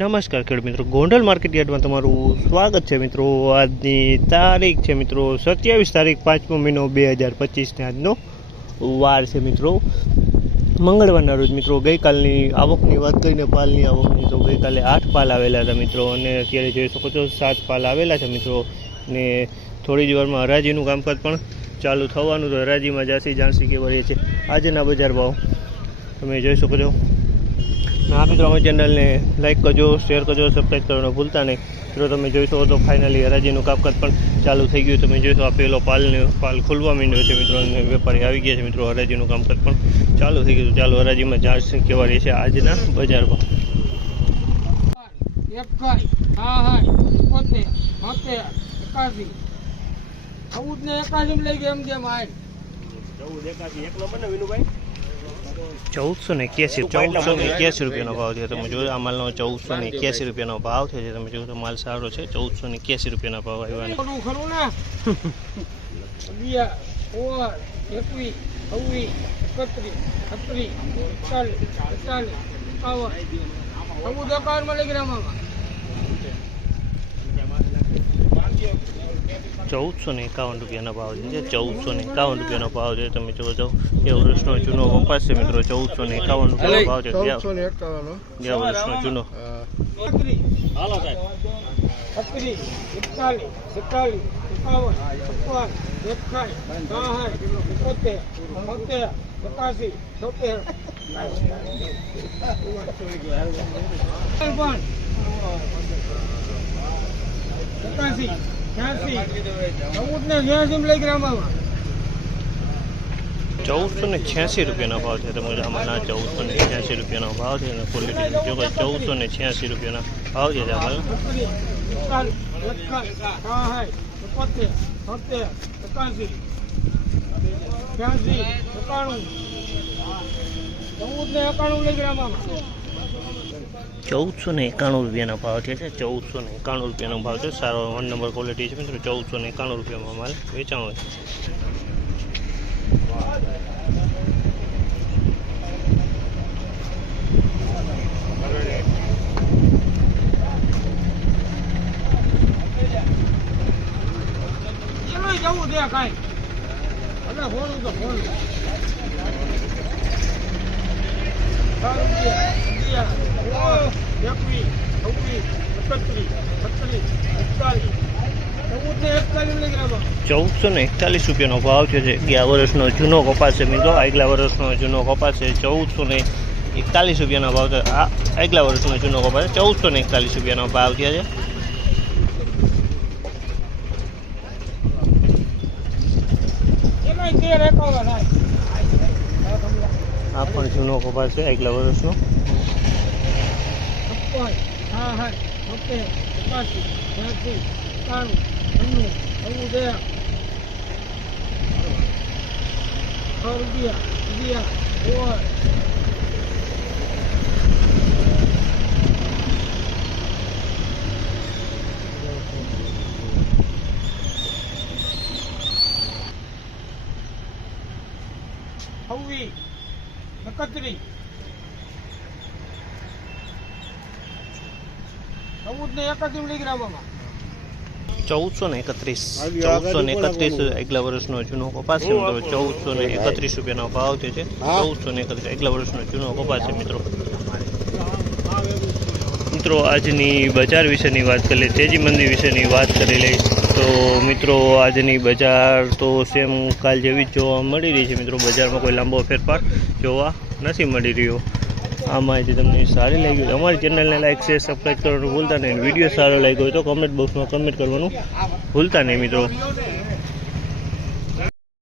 નમસ્કાર ખેડૂત મિત્રો. ગોંડલ માર્કેટ યાર્ડમાં તમારું સ્વાગત છે મિત્રો. આજની તારીખ છે મિત્રો સત્યાવીસ તારીખ પાંચમો મહિનો બે હજાર પચીસને આજનો વાર છે મિત્રો. મંગળવારના રોજ મિત્રો ગઈકાલની આવકની વાત કરીને પાલની આવકની તો ગઈકાલે આઠ પાલ આવેલા હતા મિત્રો અને અત્યારે જોઈ શકો છો સાત પાલ આવેલા છે મિત્રો. ને થોડી જ વારમાં હરાજીનું કામકાજ પણ ચાલુ થવાનું તો હરાજીમાં જાસી જાણસી કહેવાય છે. આજના બજાર ભાવ તમે જોઈ શકો છો. હા મિત્રો અમે ચેનલને લાઈક કરજો શેર કરજો સબસ્ક્રાઈબ કરવાનું ભૂલતા નહીં. મિત્રો તમે જોઈ શકો તો ફાઇનલી હરાજીનું કામકાજ પણ ચાલુ થઈ ગયું તમે જોઈ શકો આ પેલો પાલને પાલ ખોલવા માંડ્યો છે મિત્રો અને વેપારી આવી ગયા છે મિત્રો હરાજીનું કામકાજ પણ ચાલુ થઈ ગયું ચાલુ હરાજીમાં ચાર્જ કેવા રહે છે આજના બજારમાં. એકાસી ચૌદ ને એકાસી. લઈ ગયા એમ જેમ આય ચૌદસો ને એક્યાસી ચૌદસો ને એક્યાસી રૂપિયાનો ભાવ છે. તમે જોયો આ માલનો ચૌદસો ને એક્યાસી રૂપિયાનો ભાવ છે. તમે જોયો તો માલ સારો છે. ચૌદસો ને એક્યાસી રૂપિયાનો ભાવ આવ્યા એકવીસ છવ્વીસ એકત્રીસ છત્રીસ એકતાલીસ એકતાલીસ ચૌદ એકાવનમાં લઈ ગયા મામા ચૌદસો ને એકાવન રૂપિયાનો ભાવ છે ચૌદસો ને એકાવન રૂપિયાનો ભાવ છે. તમે જો છો બે વર્ષનો જૂનો વપાસ છે મિત્રો ચૌદસો ને એકાવન રૂપિયાનો ભાવ છે. ગયા જૂનો. એકત્રીસ છત્રીસ એકતાલીસ એકતાલીસ એકાવન છપ્પન એકાઈ સાહાઈ એકોતેર બોતેર એકાસી છોતેર એકાસી છ્યાસી ચૌદ ને છ્યાસી લઈ ગયા ચૌદસો ને છ્યાસી રૂપિયાનો ભાવ છે. તમે અમારા ચૌદસો ને છ્યાસી રૂપિયાનો ભાવ છે અને ક્વોલિટી જો કે ચૌદસો ને છ્યાસી રૂપિયાના ભાવ છે એકાણું ચૌદ ને એકાણું લઈ ગયા મામા ચૌદસો ને એકાણું રૂપિયાનો ભાવ છે ચૌદસો ને એકાણું રૂપિયાનો ભાવ છે. સારો વન નંબર ક્વોલિટી છે મિત્રો, ચૌદસો ને એકાણું રૂપિયામાં માલ વેચાણો છે. જવું દે કાંઈ. છત્રીસ એકતાલીસ ચૌદસો ને એકતાલીસ રૂપિયાનો ભાવ થયો છે. ગયા વર્ષનો જૂનો કપાસ છે મિત્રો. આગલા વર્ષનો જૂનો કપાસ છે. ચૌદસો ને એકતાલીસ રૂપિયાનો ભાવ થયો. આ આગલા વર્ષનો જૂનો કપાસ ચૌદસો ને એકતાલીસ રૂપિયાનો ભાવ થયા છે. આ પણ જૂનો કપાસ છે આગલા વર્ષનો. ముప్పై యాభై ముప్పై ఒకటి యాభై తాను రెండు ఐదు ఆరు ఇది ఓ Hawi, nakatri, ચૌદસો ને એકત્રીસ. ચૌદસો ને એકત્રીસ આગલા વર્ષનો જૂનો કપાસ છે મિત્રો. ચૌદસો ને એકત્રીસ રૂપિયાનો ભાવ થયો છે. ચૌદસો ને એકત્રીસ આગલા વર્ષનો જૂનો કપાસ છે મિત્રો. મિત્રો આજની બજાર વિશેની વાત કરી લઈએ તેજી મંદી વિશેની વાત કરી લઈએ તો મિત્રો આજની બજાર તો સેમ કાલ જેવી જ જોવા મળી રહી છે મિત્રો. બજારમાં કોઈ લાંબો ફેરફાર જોવા નથી મળી રહ્યો. આ માહિતી તમને સારી લાગી હોય અમારી ચેનલને લાઈક શેર સબસ્ક્રાઈબ કરવાનું ભૂલતા નહીં. વીડિયો સારો લાગ્યો હોય તો કમેન્ટ બોક્સમાં કમેન્ટ કરવાનું ભૂલતા નહીં મિત્રો.